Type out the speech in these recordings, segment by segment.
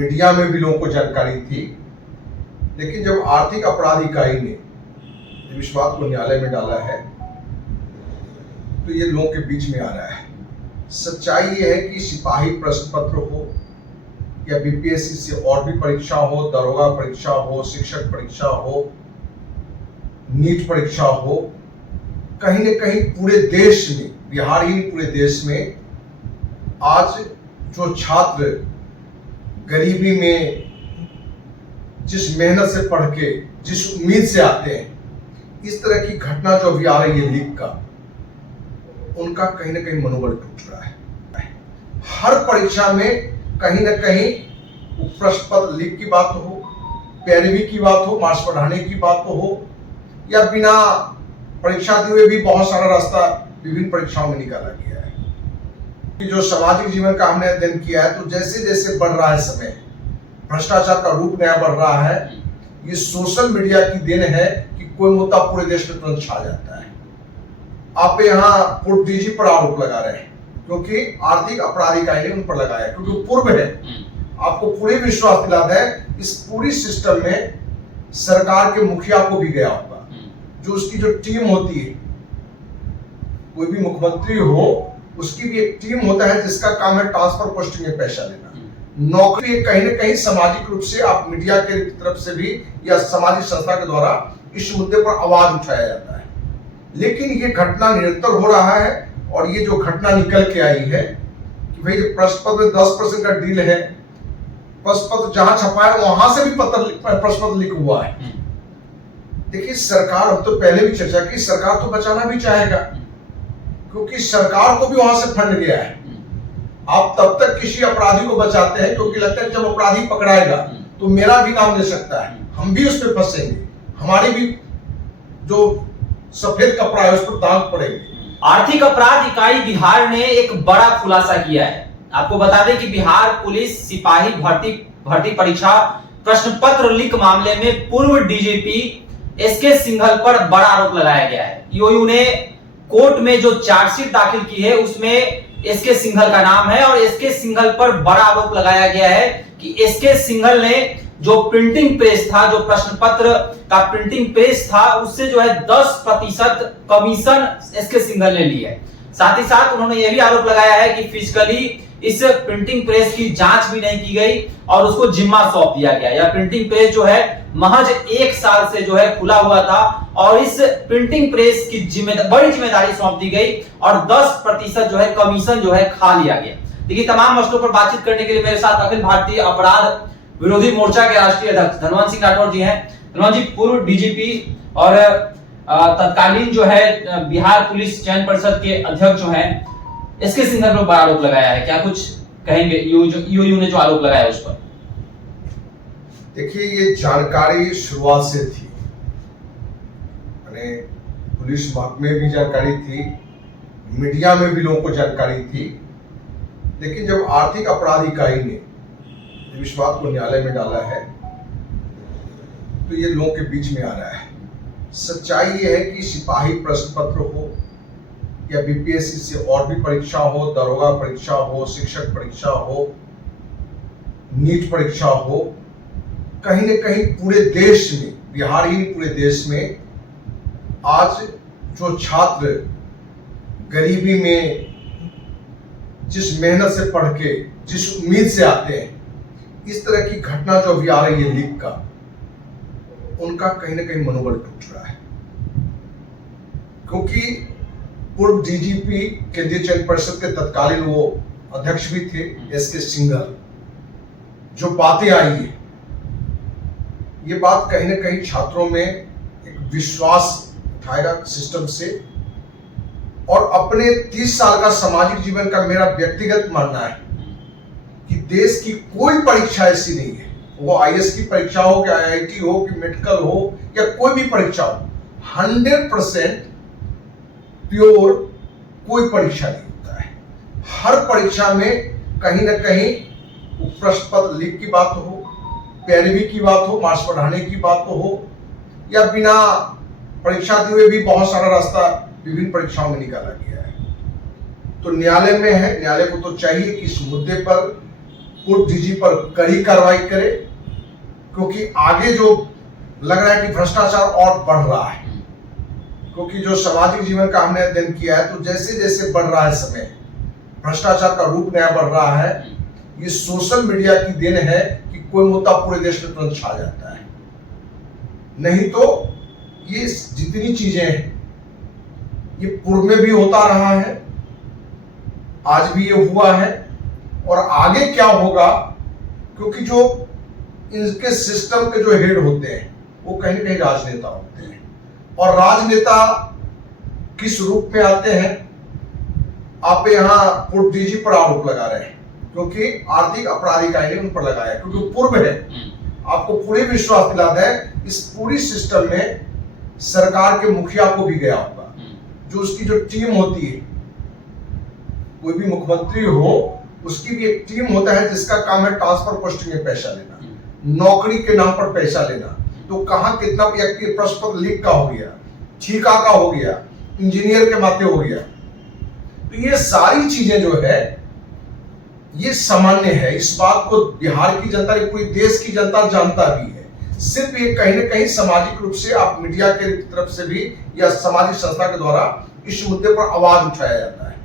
Media में भी लोगों को जानकारी थी, लेकिन जब आर्थिक अपराध इकाई ने इस बात को न्यायालय में डाला है तो ये लोगों के बीच में आ रहा है। सच्चाई ये है कि सिपाही प्रश्न पत्र हो या बीपीएससी से और भी परीक्षा हो, दरोगा परीक्षा हो, शिक्षक परीक्षा हो, नीट परीक्षा हो, कहीं न कहीं पूरे देश में, बिहार ही नहीं पूरे देश में आज जो छात्र गरीबी में जिस मेहनत से पढ़ के जिस उम्मीद से आते हैं, इस तरह की घटना जो अभी आ रही है लीक का, उनका कहीं ना कहीं मनोबल टूट रहा है। हर परीक्षा में कहीं ना कहीं प्रश्न पत्र लीक की बात हो, पैरवी की बात हो, मार्क्स बढ़ाने की बात हो, या बिना परीक्षा दिए भी बहुत सारा रास्ता विभिन्न परीक्षाओं में निकाला गया है। जो सामाजिक जीवन का हमने अध्ययन किया है, तो जैसे जैसे बढ़ रहा है समय, भ्रष्टाचार का रूप नया बढ़ रहा है, ये सोशल मीडिया की देन है कि कोई मुद्दा पूरे देश में तुरंत छा जाता है। आप यहाँ पूर्व डीजी पर आरोप लगा रहे हैं क्योंकि आर्थिक अपराध इकाई ने उन पर लगाया, क्योंकि पूर्व है। आपको पूरे विश्वास दिलाता है इस पूरी सिस्टम में सरकार के मुखिया को भी गया होगा, जो उसकी जो टीम होती है, कोई भी मुख्यमंत्री हो उसकी भी एक टीम होता है जिसका काम है ट्रांसफर पोस्टिंग में पैसा लेना। नौकरी कहीं ना कहीं सामाजिक रूप से आप मीडिया के तरफ से भी या सामाजिक संस्था के द्वारा इस मुद्दे पर आवाज उठाया जाता है, लेकिन ये घटना निरंतर हो रहा है। और ये जो घटना निकल के आई है कि भाई प्रश्न पत्र 10% का डील है, प्रश्न पत्र जहां छपाया वहां से भी प्रश्न पत्र लीक हुआ है। देखिए सरकार, अब तो पहले भी चर्चा की, सरकार तो बचाना भी चाहेगा क्योंकि सरकार को भी वहां से फंड गया है। आप तब तक किसी अपराधी को बचाते हैं क्योंकि लगता है जब अपराधी पकड़ाएगा तो मेरा भी नाम ले सकता है, हम भी उस पर फंसेंगे, हमारी भी जो सफेद कपड़ा है उस पर दाग पड़ेंगे। आर्थिक अपराध इकाई बिहार ने एक बड़ा खुलासा किया है। आपको बता दें कि बिहार पुलिस सिपाही भर्ती परीक्षा प्रश्न पत्र लीक मामले में पूर्व डीजीपी एसके सिंघल पर बड़ा आरोप लगाया गया है। ईओयू ने कोर्ट में जो चार्जशीट दाखिल की है उसमें एसके सिंघल का नाम है और एसके सिंघल पर बड़ा आरोप लगाया गया है कि एसके सिंघल ने जो प्रिंटिंग प्रेस था, जो प्रश्न पत्र का प्रिंटिंग प्रेस था, उससे जो है 10% कमीशन एसके सिंघल ने ली है। साथ ही साथ उन्होंने यह भी आरोप लगाया है कि फिजिकली इस प्रिंटिंग प्रेस की जांच भी नहीं की गई और उसको जिम्मा सौंप दिया गया। यह प्रिंटिंग प्रेस जो है महज 1 साल से जो है खुला हुआ था और इस प्रिंटिंग प्रेस की बड़ी जिम्मेदारी सौंप दी गई और 10% जो है कमीशन जो है खा लिया गया। देखिए, तमाम मसलों पर बातचीत करने के लिए मेरे साथ अखिल भारतीय अपराध विरोधी मोर्चा के राष्ट्रीय अध्यक्ष धनवंत सिंह राठौर जी हैं। धनवंत जी, पूर्व डीजीपी और तत्कालीन जो है बिहार पुलिस चयन परिषद के अध्यक्ष जो हैं, इसके सिंघल पर बड़ा आरोप लगाया है, क्या कुछ कहेंगे ईओयू ने जो आरोप लगाया उस पर? देखिए, ये जानकारी शुरुआत से थी, यानी पुलिस महकमे भी जानकारी थी, मीडिया में भी लोगों को जानकारी थी, लेकिन जब आर्थिक अपराध इकाई ने इस बात को न्यायालय में डाला है तो ये लोगों के बीच में आ रहा है। सच्चाई ये है कि सिपाही प्रश्न पत्र हो या बीपीएससी से और भी परीक्षा हो, दरोगा परीक्षा हो, शिक्षक परीक्षा हो, नीट परीक्षा हो, कहीं न कहीं पूरे देश में, बिहार ही नहीं पूरे देश में आज जो छात्र गरीबी में जिस मेहनत से पढ़ के जिस उम्मीद से आते हैं, इस तरह की घटना जो अभी आ रही है लीक का, उनका कहीं ना कहीं मनोबल टूट रहा है। क्योंकि पूर्व डीजीपी केंद्रीय चयन परिषद के तत्कालीन वो अध्यक्ष भी थे एसके सिंघल, जो बातें आई है, ये बात कहीं ना कहीं छात्रों में एक विश्वास उठाएगा सिस्टम से। और अपने 30 साल का सामाजिक जीवन का मेरा व्यक्तिगत मानना है कि देश की कोई परीक्षा ऐसी नहीं है, वो आईएएस की परीक्षा हो, कि आईआईटी हो, कि मेडिकल हो, या कोई भी परीक्षा हो, 100% प्योर कोई परीक्षा नहीं होता है। हर परीक्षा में कहीं ना कहीं प्रश्न पत्र लीक की बात हो, पैरवी की बात हो, मार्क्स बढ़ाने की बात हो, या बिना परीक्षा दिए भी बहुत सारा रास्ता विभिन्न परीक्षाओं में निकाला गया है। तो न्यायालय में है, न्यायालय को तो चाहिए कि इस मुद्दे पर पूर्व डीजी पर कड़ी कार्रवाई करे, क्योंकि आगे जो लग रहा है कि भ्रष्टाचार और बढ़ रहा है। क्योंकि जो सामाजिक जीवन का हमने अध्ययन किया है, तो जैसे जैसे बढ़ रहा है समय, भ्रष्टाचार का रूप नया बढ़ रहा है। ये सोशल मीडिया की देन है कि कोई मुद्दा पूरे देश में तुरंत छा जाता है। नहीं तो ये जितनी चीजें हैं, ये पूर्व में भी होता रहा है, आज भी ये हुआ है, और आगे क्या होगा, क्योंकि जो इनके सिस्टम के जो हेड होते हैं वो कहीं ना कहीं राजनेता होते हैं। और राजनेता किस रूप में आते हैं? आप यहाँ पूर्व डीजी पर आरोप लगा रहे हैं, क्योंकि आर्थिक अपराध इकाई ने उन पर लगाया, क्योंकि पूर्व है। आपको पूरे विश्वास दिलाते हैं, इस पूरी सिस्टम में सरकार के मुखिया को भी गया होगा, जो उसकी जो टीम होती है, कोई भी मुख्यमंत्री हो उसकी भी एक टीम होता है जिसका काम है ट्रांसफर पोस्टिंग में पैसा लेना, नौकरी के नाम पर पैसा लेना। तो कहां कितना व्यक्ति प्रश्न पत्र लीक का हो गया, ठीका का हो गया, इंजीनियर के माथे हो गया। तो ये सारी चीजें जो है ये सामान्य है। इस बात को बिहार की जनता, पूरी देश की जनता जानता भी है। सिर्फ ये कहीं ना कहीं सामाजिक रूप से आप मीडिया के तरफ से भी या सामाजिक संस्था के द्वारा इस मुद्दे पर आवाज उठाया जाता है।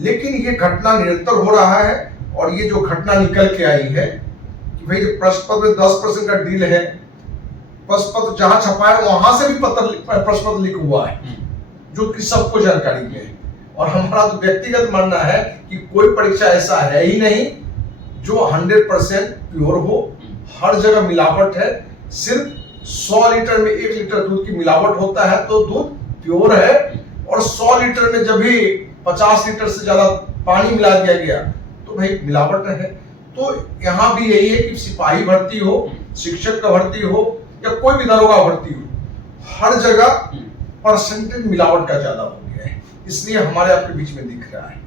लेकिन ये घटना निरंतर हो रहा है, और ये जो घटना निकल के आई है कि भाई जो प्रश्न पत्र में 10% का डील है, प्रश्न पत्र जहां छपा है वहां से भी प्रश्न पत्र लीक हुआ है, जो कि सबको जानकारी है। और हमारा तो व्यक्तिगत मानना है कि कोई परीक्षा ऐसा है ही नहीं जो 100% प्योर हो। हर जगह मिलावट है। सिर्फ 100 लीटर में 1 लीटर दूध की मिलावट होता है तो दूध प्योर है, और 100 लीटर में जब भी 50 लीटर से ज्यादा पानी मिला दिया गया तो भाई मिलावट है। तो यहाँ भी यही है कि सिपाही भर्ती हो, शिक्षक का भर्ती हो, या कोई भी दरोगा भर्ती हो, हर जगह परसेंटेज मिलावट का ज्यादा हो गया है। इसलिए हमारे आपके बीच में दिख रहा है।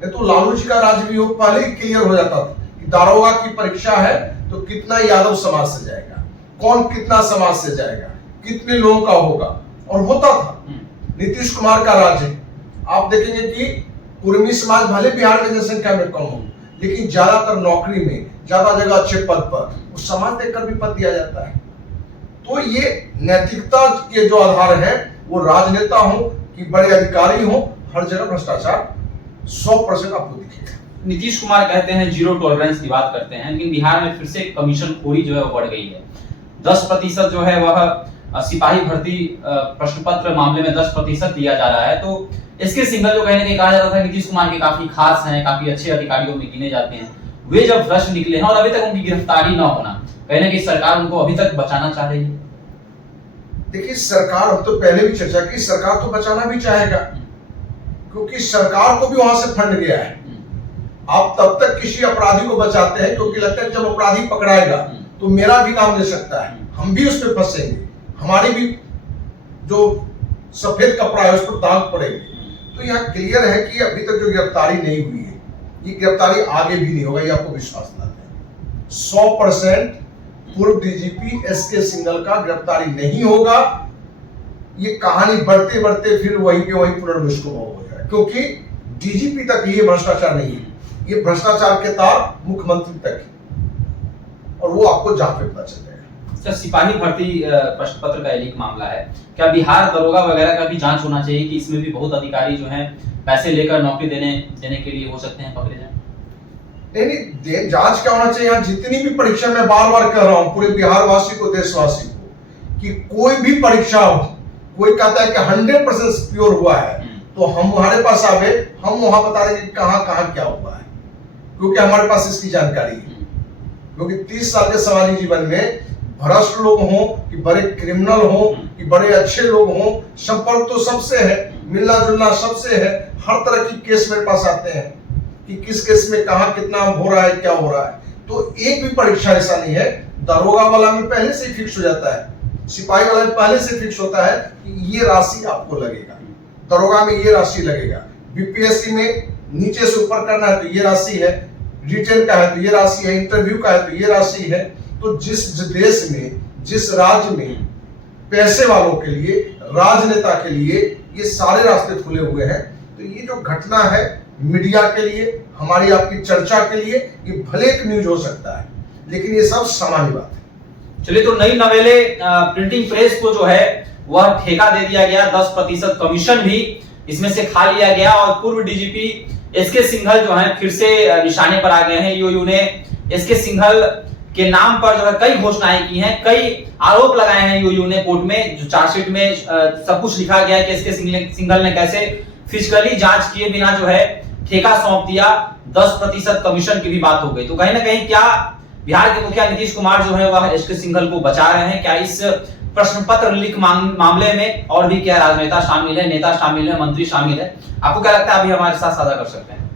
नहीं तो लालू जी का राज भी पहले ही क्लियर हो जाता था कि दारोगा की परीक्षा है तो कितना यादव समाज से जाएगा, कौन कितना समाज से जाएगा, कितने लोगों का होगा, और होता था। नीतीश कुमार का राज है। आप देखेंगे कि कुर्मी समाज भले बिहार में जनसंख्या में कम हो, लेकिन ज्यादातर नौकरी में, ज्यादा जगह अच्छे पद पर उस समाज देखकर भी पद दिया जाता है। तो ये नैतिकता के जो आधार है, वो राजनेता हो कि बड़े अधिकारी हो, हर जगह भ्रष्टाचार 100% आपको दिखेगा। नीतीश कुमार कहते हैं जीरो टॉलरेंस की बात करते हैं, लेकिन बिहार में फिर से कमीशन खोरी जो है वो बढ़ गई है। 10% जो है वह सिपाही भर्ती प्रश्न पत्र मामले में 10% दिया जा रहा है। तो इसके सिंगल जो कहने के कहा जाता था नीतीश कुमार के काफी खास हैं, काफी अच्छे अधिकारियों में गिने जाते हैं, वे जब भ्रष्ट निकले हैं और अभी तक उनकी गिरफ्तारी न होना, कहने की सरकार उनको अभी तक बचाना चाह रही है। देखिए, सरकार, हम तो पहले भी चर्चा की, सरकार तो बचाना भी चाहेगा, क्योंकि सरकार को भी वहां से फंड गया है। आप तब तक किसी अपराधी को बचाते हैं क्योंकि लगता है जब अपराधी पकड़ाएगा तो मेरा भी नाम ले सकता है, हम भी उस पर फंसेंगे, हमारी भी जो सफेद कपड़ा है उस पर दाग पड़ेंगे। तो यहाँ क्लियर है कि अभी तक जो गिरफ्तारी नहीं हुई है, ये गिरफ्तारी आगे भी नहीं होगा, ये आपको विश्वास दिलाते हैं। 100% पूर्व डीजीपी एसके सिंघल का गिरफ्तारी नहीं होगा। ये कहानी बढ़ते बढ़ते फिर वहीं के वहीं पुनर्विष्कुभ हो जाए, क्योंकि डीजीपी तक ये भ्रष्टाचार नहीं है, ये भ्रष्टाचार के तार मुख्यमंत्री तक है, और वो आपको जहां पे पता चल जाएगा। सिपाही भर्ती प्रश्न पत्र का लीक मामला है, क्या बिहार दरोगा वगैरह का भी जांच होना चाहिए कि इसमें भी बहुत अधिकारी जो हैं पैसे लेकर नौकरी देने के लिए हो सकते हैं पकड़े जाए? नहीं, जांच क्या होना चाहिए। यहाँ जितनी भी परीक्षा, मैं बार बार कह रहा हूँ पूरे बिहार वासी को, देशवासी को, कि कोई भी परीक्षा हो, कोई कहता है कि 100% प्योर हुआ है तो हम हमारे पास आवे, हम वहां बता देंगे कहां कहां क्या हुआ है, क्योंकि हमारे पास इसकी जानकारी है। क्योंकि 30 साल के सामाजिक जीवन में भ्रष्ट लोग हों कि बड़े क्रिमिनल हों कि बड़े अच्छे लोग हों, संपर्क तो सबसे है, मिलना जुलना सबसे है। हर तरह की केस मेरे पास आते हैं कि किस केस में कहाँ कितना हो रहा है, क्या हो रहा है। तो एक भी परीक्षा ऐसा नहीं है। दरोगा वाला में पहले से ही फिक्स हो जाता है, सिपाही वाला में पहले से फिक्स होता है कि ये राशि आपको लगेगा, दरोगा में ये राशि लगेगा, बीपीएससी में नीचे से ऊपर करना है तो ये राशि है, रिटेन का है तो ये राशि है, इंटरव्यू का है तो ये राशि है। तो जिस देश में, जिस राज्य में पैसे वालों के लिए, राजनेता के लिए ये सारे रास्ते खुले हुए हैं, तो ये जो घटना है मीडिया के लिए, हमारी आपकी चर्चा के लिए ये भले एक न्यूज हो सकता है, लेकिन ये सब सामान्य बात है। चलिए, तो नई नवेले प्रिंटिंग प्रेस को जो है वह ठेका दे दिया गया, 10% कमीशन भी इसमें से खा लिया गया और पूर्व डीजीपी एसके सिंघल जो है फिर से निशाने पर आ गए हैं। ईओयू ने एसके सिंघल के नाम पर जो है कई घोषणाएं की हैं, कई आरोप लगाए हैं ईओयू ने कोर्ट में, जो चार्जशीट में सब कुछ लिखा गया है कि एसके सिंघल ने कैसे फिजिकली जांच किए बिना जो है ठेका सौंप दिया, 10% कमीशन की भी बात हो गई। तो कहीं ना कहीं क्या बिहार के मुखिया नीतीश कुमार जो है वह एसके सिंघल को बचा रहे हैं? क्या इस प्रश्न पत्र लीक मामले में और भी क्या राजनेता शामिल है, नेता शामिल है, मंत्री शामिल है? आपको क्या लगता है? अभी हमारे साथ साझा कर सकते हैं।